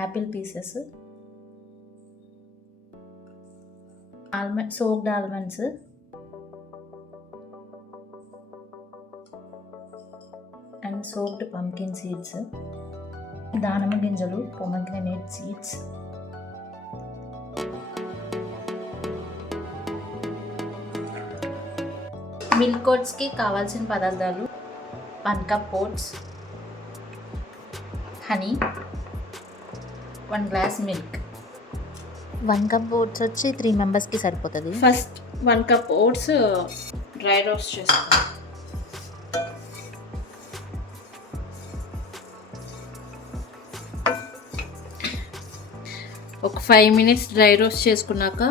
Apple pieces, soaked almonds, and soaked pumpkin seeds, దానిమ్మ గింజలు, pomegranate seeds, milk ఓట్స్కి కావాల్సిన పదార్థాలు 1 cup oats, honey, 1 glass milk. 1 cup oats వచ్చి 3 మెంబర్స్కి సరిపోతుంది. First 1 cup oats dry roast చేసుకోవాలి. ఒక 5 మినిట్స్ డ్రై రోస్ట్ చేసుకున్నాక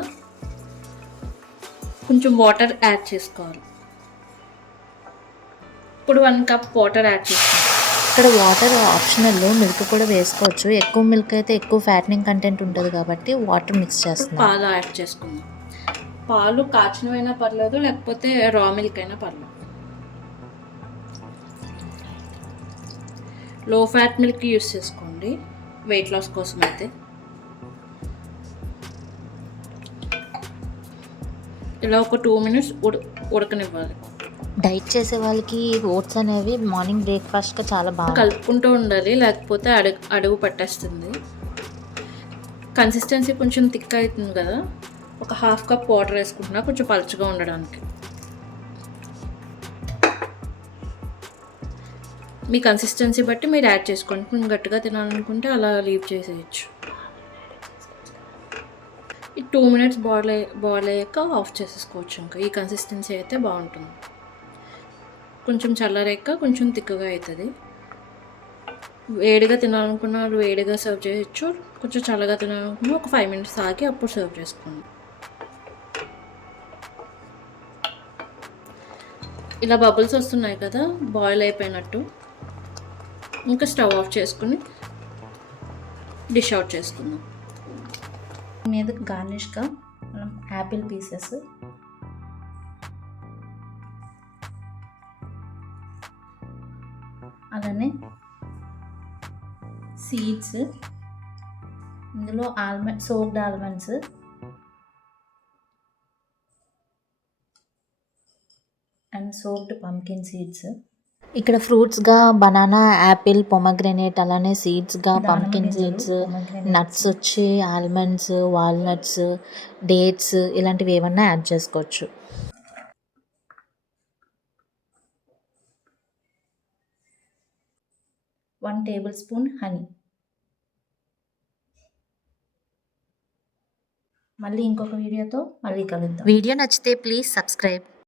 కొంచెం వాటర్ యాడ్ చేసుకోవాలి. ఇప్పుడు 1 కప్ వాటర్ యాడ్ చేసుకోవాలి. ఇక్కడ వాటర్ ఆప్షనల్, మిల్క్ కూడా వేసుకోవచ్చు. ఎక్కువ మిల్క్ అయితే ఎక్కువ ఫ్యాటనింగ్ కంటెంట్ ఉంటుంది కాబట్టి వాటర్ మిక్స్ చేస్తున్నాం. పాలు యాడ్ చేసుకుందాం. పాలు కాచినవైనా పర్లేదు, లేకపోతే రా మిల్క్ అయినా పర్లేదు. లో ఫ్యాట్ మిల్క్ యూస్ చేసుకోండి వెయిట్ లాస్ కోసం అయితే. ఇలా ఒక 2 మినిట్స్ ఉడకనివ్వాలి. డైట్ చేసే వాళ్ళకి ఓట్స్ అనేవి మార్నింగ్ బ్రేక్ఫాస్ట్గా చాలా బాగా కలుపుకుంటూ ఉండాలి, లేకపోతే అడుగు పట్టేస్తుంది. కన్సిస్టెన్సీ కొంచెం థిక్ అవుతుంది కదా, ఒక 1/2 కప్ వాటర్ వేసుకుంటున్నా కొంచెం పలుచగా ఉండడానికి. మీ కన్సిస్టెన్సీ బట్టి మీరు యాడ్ చేసుకోండి. కొంచెం గట్టిగా తినాలనుకుంటే అలా లీవ్ చేసేయచ్చు. ఈ 2 మినిట్స్ బాయిల్ అయ్యాక ఆఫ్ చేసేసుకోవచ్చు. ఇంకా ఈ కన్సిస్టెన్సీ అయితే బాగుంటుంది. కొంచెం చల్లారాక కొంచెం తిక్కగా అవుతుంది. వేడిగా తినాలనుకున్న వాళ్ళు వేడిగా సర్వ్ చేయొచ్చు. కొంచెం చల్లగా తినాలనుకున్న ఒక 5 మినిట్స్ ఆగి అప్పుడు సర్వ్ చేసుకోండి. ఇలా బబుల్స్ వస్తున్నాయి కదా, బాయిల్ అయిపోయినట్టు. ఇంకా స్టవ్ ఆఫ్ చేసుకుని డిష్ అవుట్ చేసుకుందాం. మీద గార్నిష్గా మనం యాపిల్ పీసెస్, అలానే సీడ్స్, ఇందులో soaked almonds, and soaked pumpkin seeds. ఇక్కడ ఫ్రూట్స్గా బనానా, యాపిల్, పొమగ్రనేట్, అలానే సీడ్స్గా పంకిన్ సీడ్స్, నట్స్ వచ్చి ఆల్మండ్స్, వాల్నట్స్, డేట్స్ ఇలాంటివి ఏమన్నా యాడ్ చేసుకోవచ్చు. 1 టేబుల్ స్పూన్ హనీ. మళ్ళీ ఇంకొక వీడియోతో మళ్ళీ కలుద్దాం. వీడియో నచ్చితే ప్లీజ్ సబ్స్క్రైబ్.